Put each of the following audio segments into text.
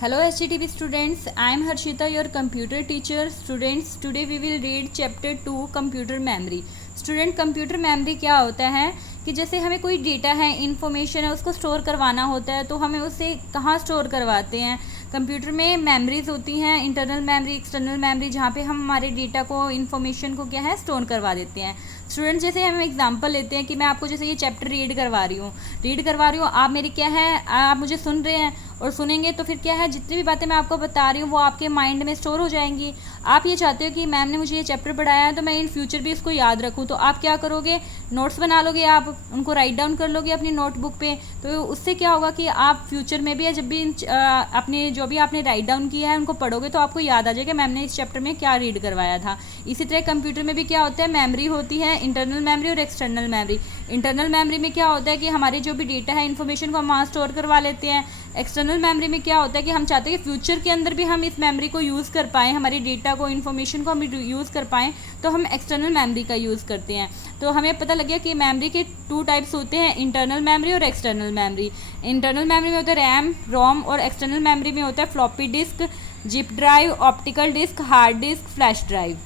Hello HTTP students, I am Harshita, your computer teacher. Students, today we will read chapter 2 computer memory. Student computer memory क्या होता है कि जैसे हमें कोई डेटा है, इंफॉर्मेशन है, उसको स्टोर करवाना होता है तो हमें उसे कहाँ स्टोर करवाते हैं। कंप्यूटर में मेमोरीज होती हैं, इंटरनल मेमोरी, एक्सटर्नल मेमोरी, जहाँ पे हम हमारे डेटा को, इन्फॉर्मेशन को क्या है स्टोर करवा देते हैं। स्टूडेंट जैसे हम एग्जांपल लेते हैं कि मैं आपको जैसे ये चैप्टर रीड करवा रही हूँ, आप मेरी क्या है, आप मुझे सुन रहे हैं और सुनेंगे तो फिर क्या है, जितनी भी बातें मैं आपको बता रही हूँ वो आपके माइंड में स्टोर हो जाएंगी। आप ये चाहते हो कि मैम ने मुझे ये चैप्टर पढ़ाया है तो मैं इन फ्यूचर भी इसको याद रखूँ, तो आप क्या करोगे, नोट्स बना लोगे, आप उनको राइट डाउन कर लोगे अपनी नोटबुक पे। तो उससे क्या होगा कि आप फ्यूचर में भी या जब भी अपने जो भी आपने राइट डाउन किया है उनको पढ़ोगे तो आपको याद आ जाएगा मैम ने इस चैप्टर में क्या रीड करवाया था। इसी तरह कंप्यूटर में भी क्या होता है, मेमोरी होती है, इंटरनल मेमोरी और एक्सटर्नल मेमोरी। इंटरनल मेमोरी में क्या होता है कि हमारे जो भी डेटा है, इन्फॉर्मेशन को हम वहाँ स्टोर करवा लेते हैं। एक्सटर्नल मेमोरी में क्या होता है कि हम चाहते हैं कि फ्यूचर के अंदर भी हम इस मेमोरी को यूज़ कर पाएँ, हमारी डेटा को, इन्फॉर्मेशन को हम यूज़ कर पाएँ, तो हम एक्सटर्नल मेमोरी का यूज़ करते हैं। तो हमें पता लग गया कि मेमोरी के 2 टाइप्स होते हैं, इंटरनल मेमोरी और एक्सटर्नल मेमोरी। इंटरनल मेमोरी में होता है रैम, रोम, और एक्सटर्नल मेमोरी में होता है floppy disk, zip drive, optical disk, hard disk, flash drive.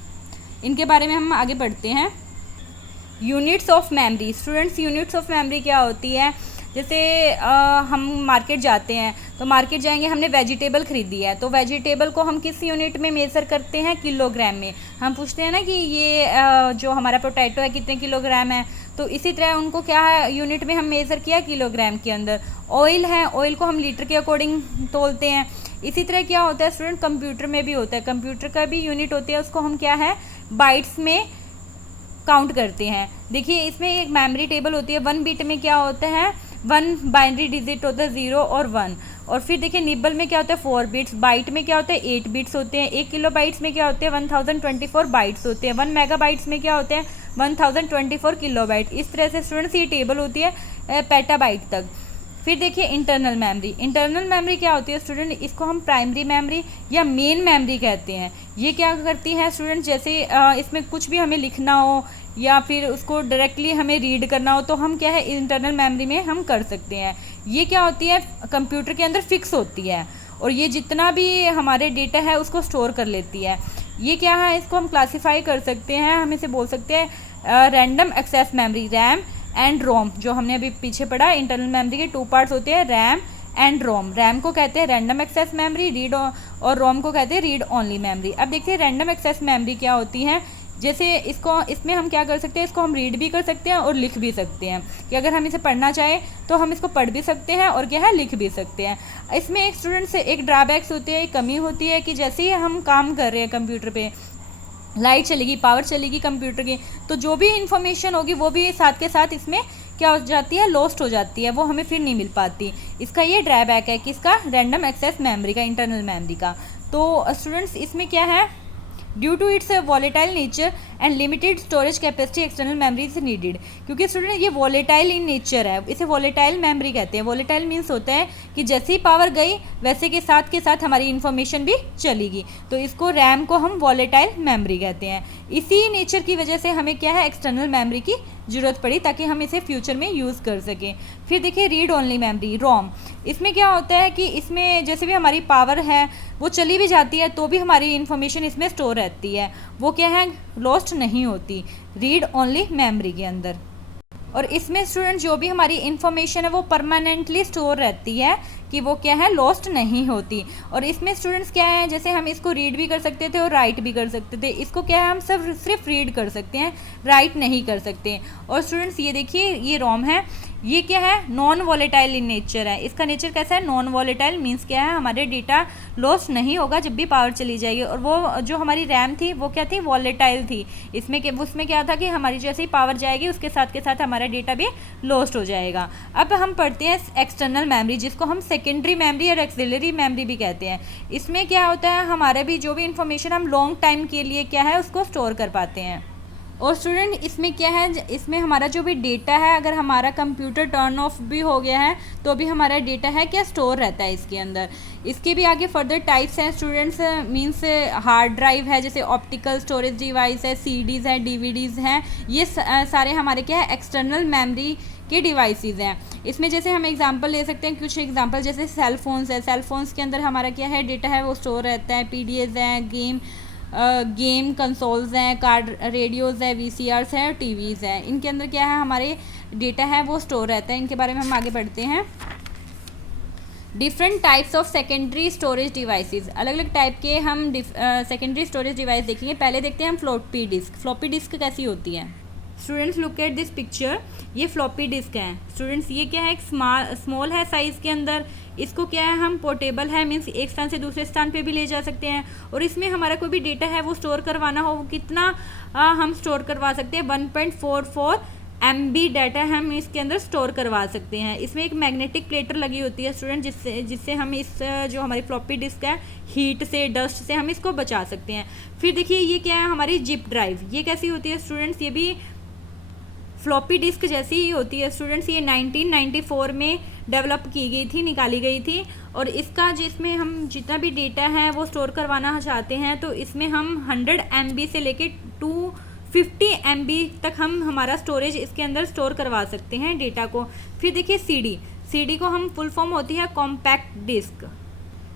इनके बारे में हम आगे बढ़ते हैं। Units of memory. Students, units of memory क्या होती है, जैसे हम मार्केट जाते हैं तो मार्केट जाएंगे, हमने वेजिटेबल खरीदी है तो वेजिटेबल को हम किस यूनिट में मेज़र करते हैं, किलोग्राम में। हम पूछते हैं ना कि ये जो हमारा पोटैटो है कितने किलोग्राम है, तो इसी तरह उनको क्या है, यूनिट में हम मेज़र किया किलोग्राम के अंदर। ऑयल है, ऑयल को हम लीटर के अकॉर्डिंग तोलते हैं। इसी तरह क्या होता है स्टूडेंट, कंप्यूटर में भी होता है, कंप्यूटर का भी यूनिट होती है, उसको हम क्या है बाइट्स में काउंट करते हैं। देखिए इसमें एक मेमोरी टेबल होती है, 1 बिट में क्या होता है, 1 बाइनरी डिजिट होता है 0 और 1। और फिर देखिए निबल में क्या होता है 4 बिट्स, बाइट में क्या होता है 8 बिट्स होते हैं, 1 किलो बाइट्स में क्या होते हैं 1024 बाइट्स होते हैं, 1 मेगा बाइट्स में क्या होते हैं 1024 किलो बाइट। इस तरह से स्टूडेंट्स ये टेबल होती है पेटाबाइट तक। फिर देखिए इंटरनल मेमोरी। इंटरनल मेमोरी क्या होती है स्टूडेंट, इसको हम प्राइमरी मेमोरी या मेन मेमोरी कहते हैं। ये क्या करती है स्टूडेंट, जैसे इसमें कुछ भी हमें लिखना हो या फिर उसको डायरेक्टली हमें रीड करना हो तो हम क्या है इंटरनल मेमोरी में हम कर सकते हैं। ये क्या होती है, कंप्यूटर के अंदर फिक्स होती है और ये जितना भी हमारे डेटा है उसको स्टोर कर लेती है। ये क्या है, इसको हम क्लासीफाई कर सकते हैं, हम इसे बोल सकते हैं random access memory, RAM and ROM. जो हमने अभी पीछे पढ़ा, इंटरनल मेमोरी के 2 पार्ट्स होते हैं, रैम एंड रोम। रैम को कहते हैं रैंडम एक्सेस मेमोरी, रीड, और रोम को कहते हैं रीड ओनली मेमोरी। अब देखिए रैंडम एक्सेस मेमोरी क्या होती है, जैसे इसमें हम क्या कर सकते हैं, इसको हम रीड भी कर सकते हैं और लिख भी सकते हैं, कि अगर हम इसे पढ़ना चाहें तो हम इसको पढ़ भी सकते हैं और क्या है लिख भी सकते हैं। इसमें एक स्टूडेंट से एक ड्रॉबैक्स होती है, एक कमी होती है कि जैसे ही हम काम कर रहे हैं कंप्यूटर पे, लाइट चलेगी, पावर चलेगी कंप्यूटर की, तो जो भी इंफॉर्मेशन होगी वो भी साथ के साथ इसमें क्या हो जाती है, लॉस्ट हो जाती है, वो हमें फिर नहीं मिल पाती। इसका ये ड्रॉबैक है किसका, रैंडम एक्सेस मेमोरी का, इंटरनल मेमोरी का। तो स्टूडेंट्स इसमें क्या है, due to its volatile nature and limited storage capacity external memory is needed. क्योंकि स्टूडेंट ये वॉलेटाइल इन नेचर है, इसे वॉलेटाइल मेमोरी कहते हैं। वॉलेटाइल मीन्स होता है कि जैसे ही पावर गई वैसे के साथ हमारी इन्फॉर्मेशन भी चलेगी, तो इसको रैम को हम वॉलेटाइल मेमोरी कहते हैं। इसी नेचर की वजह से हमें क्या है एक्सटर्नल मेमोरी की ज़रूरत पड़ी ताकि हम इसे फ्यूचर में यूज़ कर सकें। फिर देखिए रीड ओनली मेमोरी, रोम। इसमें क्या होता है कि इसमें जैसे भी हमारी पावर है वो चली भी जाती है तो भी हमारी इन्फॉर्मेशन इसमें स्टोर रहती है, वो क्या है लॉस्ट नहीं होती, रीड ओनली मेमोरी के अंदर। और इसमें स्टूडेंट जो भी हमारी इन्फॉर्मेशन है वो परमानेंटली स्टोर रहती है, कि वो क्या है लॉस्ट नहीं होती। और इसमें स्टूडेंट्स क्या है, जैसे हम इसको रीड भी कर सकते थे और राइट भी कर सकते थे, इसको क्या है हम सिर्फ रीड कर सकते हैं, राइट नहीं कर सकते। और स्टूडेंट्स ये देखिए ये रोम है, ये क्या है नॉन वॉलेटाइल इन नेचर है। इसका नेचर कैसा है, नॉन वॉलेटाइल मीन्स क्या है हमारे डेटा लॉस्ट नहीं होगा जब भी पावर चली जाएगी। और वो जो हमारी रैम थी वो क्या थी, वॉलेटाइल थी। उसमें क्या था कि हमारी जैसे ही पावर जाएगी उसके साथ हमारा डेटा भी लॉस्ट हो जाएगा। अब हम पढ़ते हैं एक्सटर्नल मेमोरी, जिसको हम सेकेंडरी मेमोरी और एक्सिलरी मेमोरी भी कहते हैं। इसमें क्या होता है, हमारे भी जो भी इंफॉर्मेशन हम लॉन्ग टाइम के लिए क्या है उसको स्टोर कर पाते हैं। और स्टूडेंट इसमें क्या है, इसमें हमारा जो भी डेटा है, अगर हमारा कंप्यूटर टर्न ऑफ भी हो गया है तो भी हमारा डेटा है क्या स्टोर रहता है इसके अंदर। इसके भी आगे फर्दर टाइप्स हैं स्टूडेंट्स, मींस हार्ड ड्राइव है, जैसे ऑप्टिकल स्टोरेज डिवाइस है, सीडीज़ है, डीवीडीज़ हैं, ये सारे हमारे क्या है एक्सटर्नल मेमोरी के डिवाइसेस हैं। इसमें जैसे हम एग्जांपल ले सकते हैं, कुछ एग्जांपल जैसे सेल फोन्स है, सेल फोन्स के अंदर हमारा क्या है, डेटा है वो स्टोर रहता है, पीडीएस हैं, गेम कंसोल्स हैं, कार्ड रेडियोज़ है, वीसीआरस है और टीवीज़ है। इनके अंदर क्या है, हमारे डेटा है वो स्टोर रहता है। इनके बारे में हम आगे बढ़ते हैं। Different types of secondary storage devices, अलग अलग टाइप के हम सेकेंडरी स्टोरेज डिवाइस देखेंगे। पहले देखते हैं हम फ्लॉपी डिस्क। फ्लॉपी डिस्क कैसी होती है? Students look at this picture, ये फ्लॉपी डिस्क है। स्टूडेंट्स ये क्या है, एक स्मॉल है साइज़ के अंदर। इसको क्या है, हम पोर्टेबल है, मीन्स एक स्थान से दूसरे स्थान पे भी ले जा सकते हैं। और इसमें हमारा कोई भी डेटा है वो स्टोर करवाना हो, वो कितना हम स्टोर करवा सकते हैं, 1.44 MB डाटा हम इसके अंदर स्टोर करवा सकते हैं। इसमें एक मैग्नेटिक प्लेटर लगी होती है स्टूडेंट, जिससे हम इस जो हमारी फ्लॉपी डिस्क है, हीट से, डस्ट से हम इसको बचा सकते हैं। फिर देखिए ये क्या है, हमारी जिप ड्राइव। ये कैसी होती है स्टूडेंट्स, ये भी फ्लॉपी डिस्क जैसी ही होती है स्टूडेंट्स। ये 1994 में डेवलप की गई थी, निकाली गई थी। और इसका जिसमें हम जितना भी डेटा है वो स्टोर करवाना चाहते हैं, तो इसमें हम 100 MB से लेके 250 MB तक हम हमारा स्टोरेज इसके अंदर स्टोर करवा सकते हैं डेटा को। फिर देखिए सीडी को हम फुल फॉर्म होती है कॉम्पैक्ट डिस्क।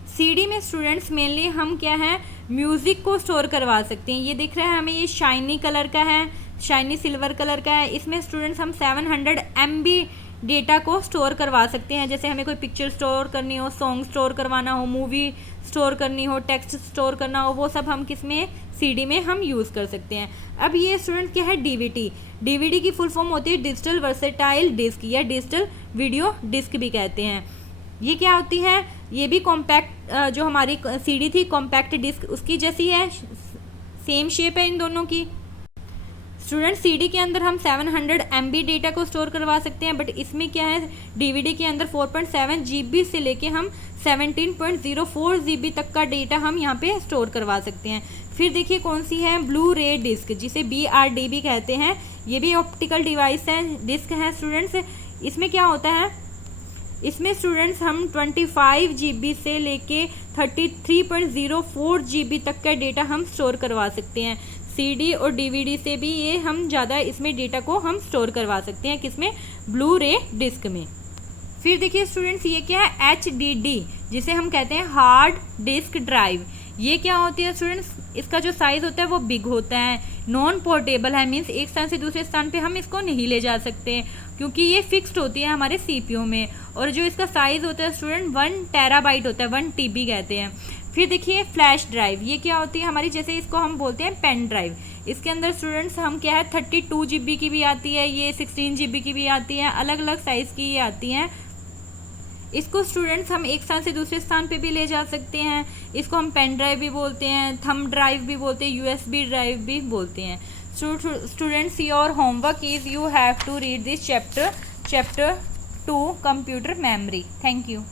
सीडी में स्टूडेंट्स मेनली हम क्या है, म्यूज़िक को स्टोर करवा सकते हैं। ये दिख रहा है हमें, ये शाइनी कलर का है, शाइनी सिल्वर कलर का है। इसमें स्टूडेंट्स हम 700 MB डेटा को स्टोर करवा सकते हैं। जैसे हमें कोई पिक्चर स्टोर करनी हो, सॉन्ग स्टोर करवाना हो, मूवी स्टोर करनी हो, टेक्स्ट स्टोर करना हो, वो सब हम किस में, सीडी में हम यूज़ कर सकते हैं। अब ये स्टूडेंट क्या है, डीवीडी की फुल फॉर्म होती है डिजिटल वर्सेटाइल डिस्क या डिजिटल वीडियो डिस्क भी कहते हैं। ये क्या होती है, ये भी कॉम्पैक्ट, जो हमारी सीडी थी कॉम्पैक्ट डिस्क उसकी जैसी है, सेम शेप है इन दोनों की। स्टूडेंट सीडी के अंदर हम 700 MB डेटा को स्टोर करवा सकते हैं, बट इसमें क्या है, डीवीडी के अंदर 4.7 GB से लेके हम 17.04 GB तक का डेटा हम यहाँ पे स्टोर करवा सकते हैं। फिर देखिए कौन सी है, ब्लू रे डिस्क, जिसे BRD भी कहते हैं। ये भी ऑप्टिकल डिवाइस है, डिस्क है स्टूडेंट्स। इसमें क्या होता है, इसमें स्टूडेंट्स हम 25 GB से लेके 33.04 GB तक का डेटा हम स्टोर करवा सकते हैं। सीडी और डीवीडी से भी ये हम ज़्यादा इसमें डेटा को हम स्टोर करवा सकते हैं, किसमें, ब्लू रे डिस्क में। फिर देखिए स्टूडेंट्स ये क्या है, HDD, जिसे हम कहते हैं हार्ड डिस्क ड्राइव। ये क्या होती है स्टूडेंट्स, इसका जो साइज़ होता है वो बिग होता है, नॉन पोर्टेबल है, मीन्स एक स्थान से दूसरे स्थान पे हम इसको नहीं ले जा सकते क्योंकि ये फिक्स्ड होती है हमारे CPU में। और जो इसका साइज़ होता है स्टूडेंट 1 TB होता है, 1 TB कहते हैं। फिर देखिए फ्लैश ड्राइव, ये क्या होती है हमारी, जैसे इसको हम बोलते हैं पेन ड्राइव। इसके अंदर स्टूडेंट्स हम क्या है, 32 GB की भी आती है, ये 16 GB की भी आती है, अलग अलग साइज़ की ये आती हैं। इसको स्टूडेंट्स हम एक स्थान से दूसरे स्थान पे भी ले जा सकते हैं। इसको हम पेन ड्राइव भी बोलते हैं, थंब ड्राइव भी बोलते हैं, USB ड्राइव भी बोलते हैं। Students your homework is you have to read this chapter 2 computer memory. Thank you.